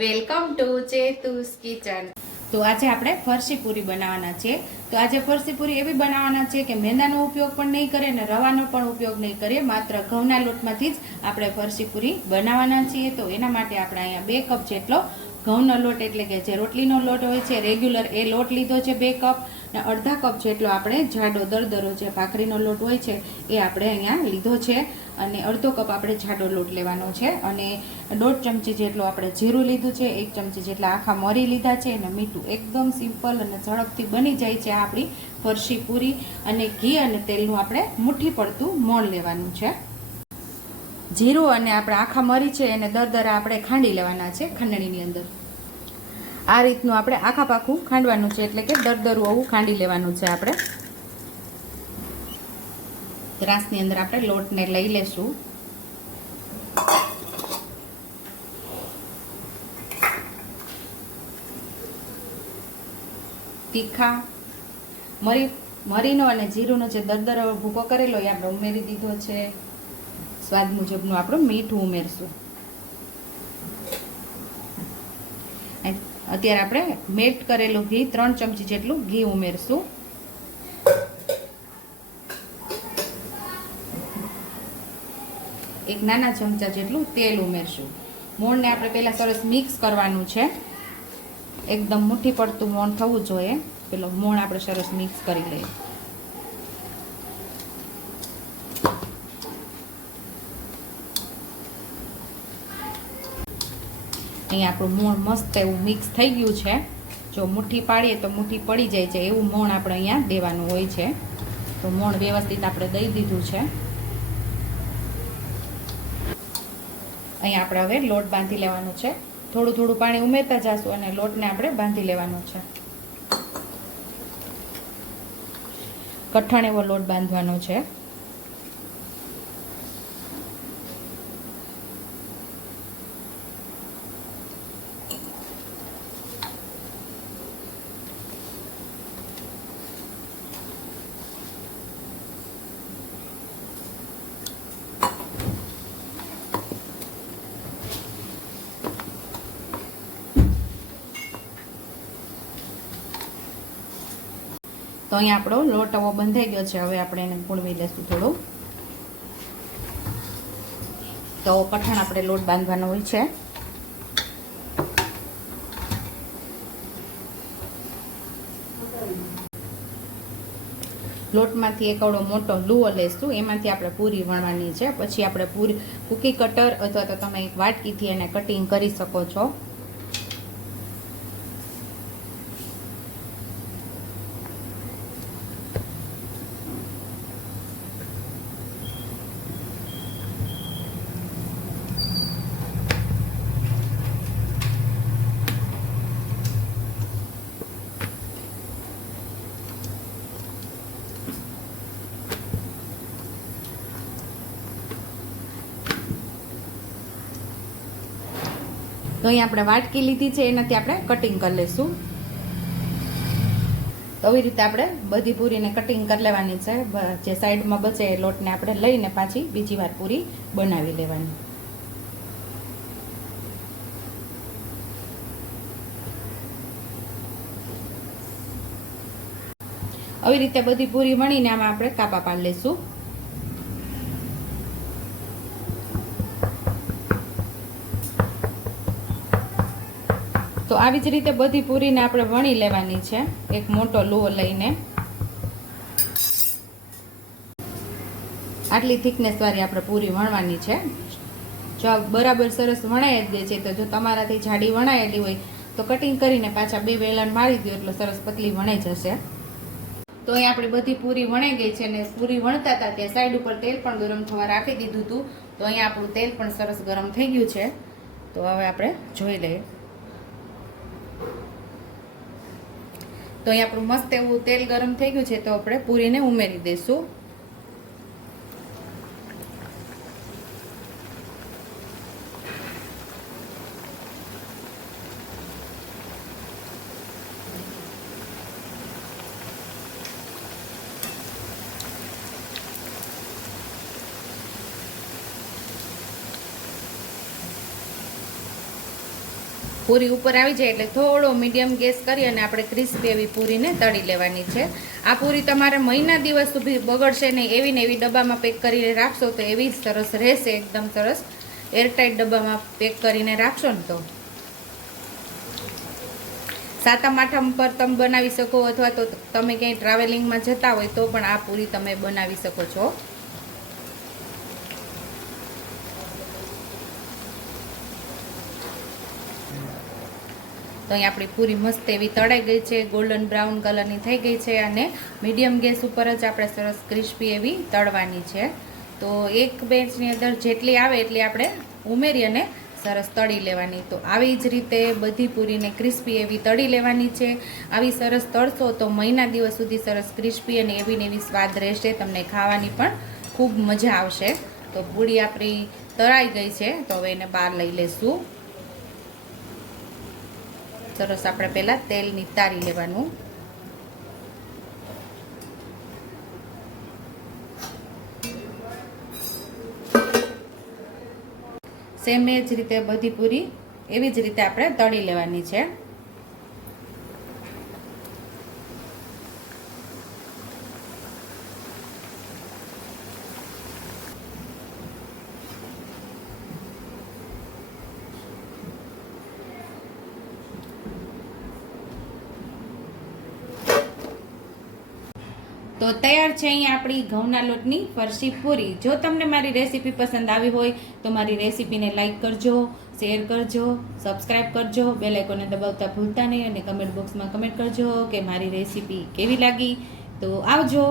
Welcome to ચેતુસ kitchen. તો આજે આપણે ફરસી પૂરી બનાવવાના છે। તો આજે ફરસી પૂરી એવી બનાવવાના છે કે મેંદાનો ઉપયોગ પણ નહીં કરીએ અને રવાનો પણ ઉપયોગ નહીં કરીએ, માત્ર ઘઉંના લોટમાંથી જ આપણે ફરસી પૂરી બનાવવાના છીએ। તો એના માટે આપણે અહીંયા 2 કપ જેટલો ઘઉંનો લોટ એટલે કે જે રોટલીનો લોટ હોય છે રેગ્યુલર એ લોટ લીધો છે 2 કપ, અને અડધા કપ જેટલો આપણે જાડો દરદરો જે ભાખરીનો લોટ હોય છે એ આપણે અહીંયા લીધો છે, અને અડધો કપ આપણે જાડો લોટ લેવાનો છે, અને 1.5 ચમચી જેટલું આપણે જીરું લીધું છે, 1 ચમચી જેટલા આખા મરી લીધા છે, અને મીઠું। એકદમ સિમ્પલ અને ઝડપથી બની જાય છે આપણી ફરસી પૂરી। અને ઘી અને તેલનું આપણે મુઠ્ઠી પડતું મોણ લેવાનું છે। જીરું અને આપણે આખા મરી છે એને દરદરા આપણે ખાંડી લેવાના છે ખાંડણીની અંદર। આ રીતનું આપણે આખા પાખું ખાંડવાનું છે, એટલે કે દરદરું આવું ખાંડી લેવાનું છે આપણે। ગ્લાસની અંદર આપણે લોટને લઈ લેશું। તીખા મરીનો અને જીરુંનો જે દરદરો ભૂકો કરેલો એ આપણે ઉમેરી દીધો છે। સ્વાદ મુજબનું આપણું મીઠું ઉમેરશું। અત્યારે આપણે મેલ્ટ કરેલું ઘી 3 ચમચી જેટલું ઘી ઉમેરશું। એક નાના ચમચા જેટલું તેલ ઉમેરશું। મોણને આપણે પહેલા સરસ મિક્સ કરવાનું છે, એકદમ મુઠ્ઠી પડતું મોણ થવું જોઈએ। પેલો મોણ આપણે સરસ મિક્સ કરી લઈએ। અહીંયા આપણું મોણ મસ્ત એવું મિક્સ થઈ ગયું છે। જો મુઠ્ઠી પાડીએ તો મુઠ્ઠી પડી જાય છે એવું મોણ આપણે અહીંયા દેવાનું હોય છે। તો મોણ વ્યવસ્થિત આપણે દઈ દીધું છે। અહીંયા આપણે હવે લોટ બાંધી લેવાનો છે। થોડું થોડું પાણી ઉમેરતા જશું અને લોટને આપણે બાંધી લેવાનો છે। કઠણ એવો લોટ બાંધવાનો છે। તો અહીંયા આપણો લોટ આવો બંધાઈ ગયો છે। હવે આપણે એને પૂણવી લેશું થોડું। તો કઠણ આપણે લોટ બાંધવાનો હોય છે। લોટમાંથી એક આવડો મોટો લુઓ લેશું, એમાંથી આપણે પૂરી વણવાની છે। પછી આપણે પૂરી કૂકી કટર અથવા તો તમે એક વાટકીથી એને કટિંગ કરી શકો છો। તો અહીં આપણે વાટકી લીધી છે, એનાથી આપણે કટિંગ કરી લઈશું। તો આવી રીતે આપણે બધી પૂરીને કટિંગ કરી લેવાની છે। જે સાઈડમાં બચે એ લોટને આપણે લઈને પાછી બીજી વાર પૂરી બનાવી લેવાની। આવી રીતે બધી પૂરી વણીને આમાં આપણે કાપા પાડી લઈશું। તો આવી જ રીતે બધી પૂરીને આપણે વણી લેવાની છે, એક મોટો લુઓ લઈને। આટલી થિકનેસ વાળી આપણે પૂરી વણવાની છે। જો બરાબર સરસ વણાઈ જ ગઈ છે, તો જો તમારાથી જાડી વણાયેલી હોય તો કટિંગ કરીને પાછા 2 વેલણ મારી દો એટલે સરસ પતલી વણાઈ જશે। તો અહીં આપણી બધી પૂરી વણાઈ ગઈ છે, ને પૂરી વણતા હતા ત્યાં સાઈડ ઉપર તેલ પણ ગરમ થવા રાખી દીધું હતું। તો અહીંયા આપણું તેલ પણ સરસ ગરમ થઈ ગયું છે। તો હવે આપણે જોઈ લઈએ। તો અહીં આપણું મસ્ત એવું તેલ ગરમ થઈ ગયું છે, તો આપણે પૂરીને ઉમેરી દઈશું। પૂરી ઉપર આવી જાય એટલે થોડો મીડિયમ ગેસ કરી અને આપણે ક્રિસ્પી એવી પૂરીને તળી લેવાની છે. આ પૂરી તમારે મહિના દિવસ સુધી બગડશે નહીં, એવી ને એવી ડબ્બામાં પેક કરીને રાખશો તો એવી જ સરસ રહેશે, એકદમ સરસ એરટાઈટ ડબ્બામાં પેક કરીને રાખશો ને તો. સાતમ આઠમ પર તમે બનાવી શકો, અથવા તો તમે ક્યાંય ટ્રાવેલિંગમાં જતા હોય તો પણ આ પૂરી તમે બનાવી શકો છો. તો અહીં આપણી પૂરી મસ્ત એવી તળાઈ ગઈ છે, ગોલ્ડન બ્રાઉન કલરની થઈ ગઈ છે અને મીડિયમ ગેસ ઉપર જ આપણે સરસ ક્રિસ્પી એવી તળવાની છે. તો એક બેચની અંદર જેટલી આવે એટલી આપણે ઉમેરી અને સરસ તળી લેવાની. તો આવી જ રીતે બધી પૂરીને ક્રિસ્પી એવી તળી લેવાની છે. આવી સરસ તળશો તો મહિના દિવસ સુધી સરસ ક્રિસ્પી અને એવી ને એવી સ્વાદ રહેશે, તમને ખાવાની પણ ખૂબ મજા આવશે. તો પૂરી આપણી તળાઈ ગઈ છે, તો હવે એને બહાર લઈ લેશું. સરસ આપણે પહેલાં તેલ નિતારી લેવાનું. સેમ એ જ રીતે બધી પૂરી એવી જ રીતે આપણે તળી લેવાની છે. તો તૈયાર છે અહીં આપણી ઘઉંના લોટની ફરસી પૂરી. જો તમને મારી રેસીપી પસંદ આવી હોય તો મારી રેસીપીને લાઈક કરજો, શેર કરજો, સબસ્ક્રાઈબ કરજો, બેલ આઇકોનને દબાવતા ભૂલતા નહીં અને કમેન્ટ બોક્સમાં કમેન્ટ કરજો કે મારી રેસીપી કેવી લાગી. તો આવજો.